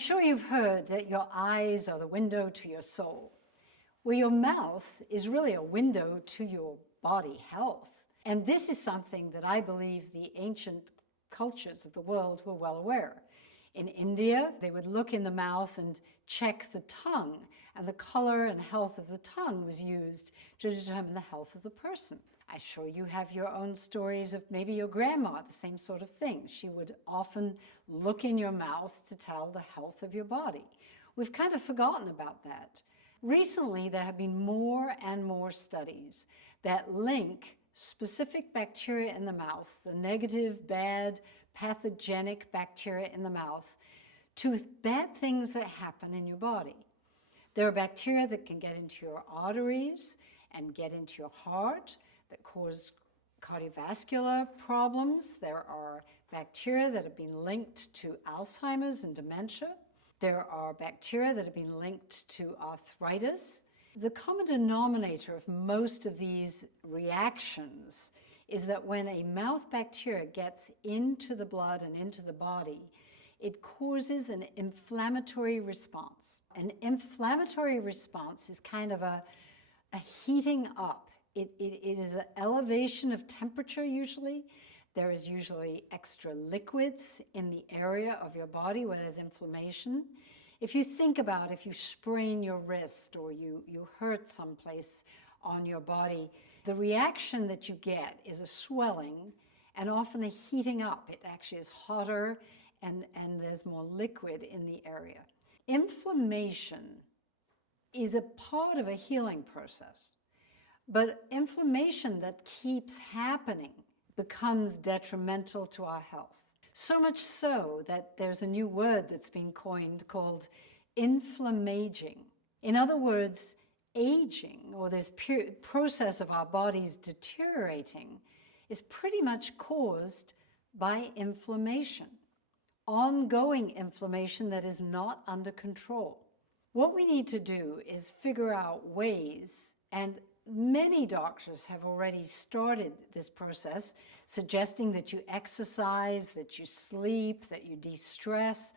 sure you've heard that your eyes are the window to your soul. Well, your mouth is really a window to your body health. And this is something that I believe the ancient cultures of the world were well aware. In India, they would look in the mouth and check the tongue, and the color and health of the tongue was used to determine the health of the person. I'm sure you have your own stories of maybe your grandma, the same sort of thing. She would often look in your mouth to tell the health of your body. We've kind of forgotten about that. Recently, there have been more and more studies that link specific bacteria in the mouth, the negative, bad, pathogenic bacteria in the mouth, to bad things that happen in your body. There are bacteria that can get into your arteries and get into your heart that cause cardiovascular problems. There are bacteria that have been linked to Alzheimer's and dementia. There are bacteria that have been linked to arthritis. The common denominator of most of these reactions is that when a mouth bacteria gets into the blood and into the body, it causes an inflammatory response. An inflammatory response is kind of a heating up. It is an elevation of temperature usually. There is usually extra liquids in the area of your body where there's inflammation. If you think about if you sprain your wrist or you hurt someplace on your body, the reaction that you get is a swelling and often a heating up. It actually is hotter and there's more liquid in the area. Inflammation is a part of a healing process, but inflammation that keeps happening becomes detrimental to our health. So much so that there's a new word that's been coined called inflammaging. In other words, aging, or this process of our bodies deteriorating, is pretty much caused by inflammation, ongoing inflammation that is not under control. What we need to do is figure out ways, and many doctors have already started this process, suggesting that you exercise, that you sleep, that you de-stress,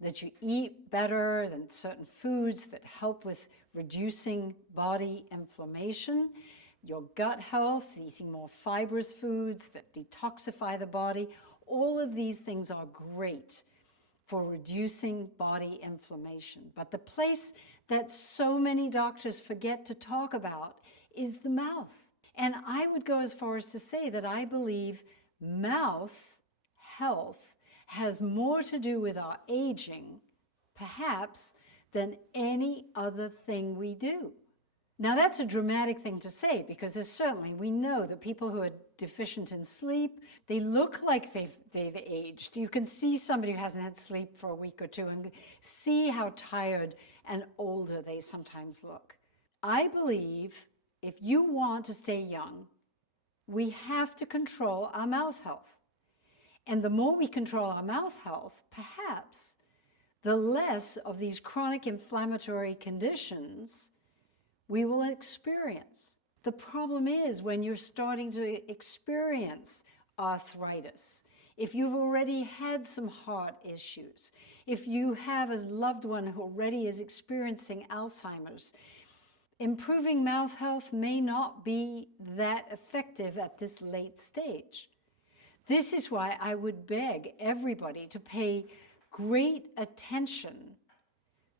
that you eat better than certain foods that help with reducing body inflammation, your gut health, eating more fibrous foods that detoxify the body. All of these things are great for reducing body inflammation. But the place that so many doctors forget to talk about is the mouth. And I would go as far as to say that I believe mouth health has more to do with our aging, perhaps, than any other thing we do. Now that's a dramatic thing to say because there's certainly, we know that people who are deficient in sleep, they look like they've aged. You can see somebody who hasn't had sleep for a week or two and see how tired and older they sometimes look. I believe if you want to stay young, we have to control our mouth health. And the more we control our mouth health, perhaps, the less of these chronic inflammatory conditions we will experience. The problem is when you're starting to experience arthritis, if you've already had some heart issues, if you have a loved one who already is experiencing Alzheimer's, improving mouth health may not be that effective at this late stage. This is why I would beg everybody to pay great attention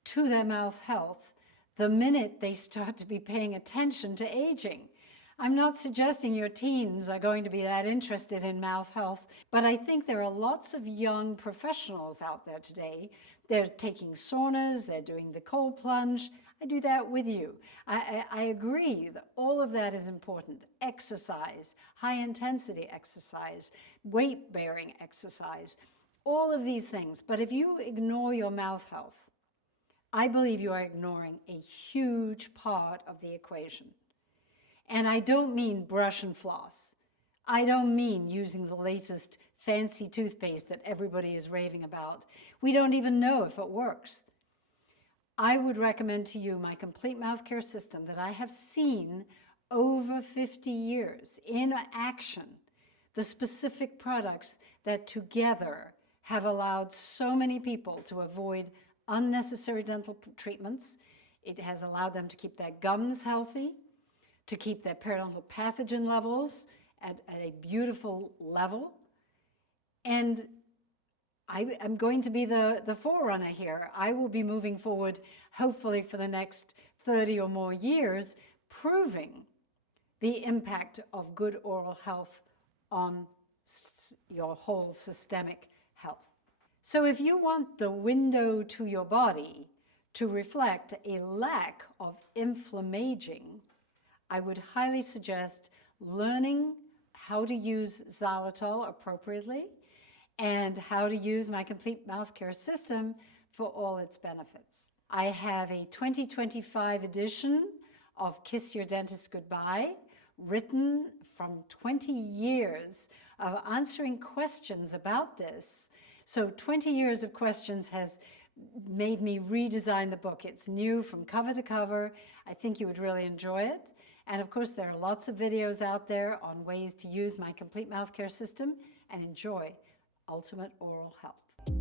to their mouth health the minute they start to be paying attention to aging. I'm not suggesting your teens are going to be that interested in mouth health, but I think there are lots of young professionals out there today. They're taking saunas, they're doing the cold plunge. I do that with you. I agree that all of that is important. Exercise, high intensity exercise, weight-bearing exercise, all of these things. But if you ignore your mouth health, I believe you are ignoring a huge part of the equation. And I don't mean brush and floss. I don't mean using the latest fancy toothpaste that everybody is raving about. We don't even know if it works. I would recommend to you my complete mouth care system that I have seen over 50 years in action, the specific products that together have allowed so many people to avoid unnecessary dental treatments. It has allowed them to keep their gums healthy, to keep their periodontal pathogen levels at a beautiful level. And I am going to be the forerunner here. I will be moving forward, hopefully for the next 30 or more years, proving the impact of good oral health on your whole systemic health. So if you want the window to your body to reflect a lack of inflammaging, I would highly suggest learning how to use xylitol appropriately and how to use my complete mouth care system for all its benefits. I have a 2025 edition of Kiss Your Dentist Goodbye, written from 20 years of answering questions about this. So 20 years of questions has made me redesign the book. It's new from cover to cover. I think you would really enjoy it. And of course, there are lots of videos out there on ways to use my complete mouth care system and enjoy ultimate oral health.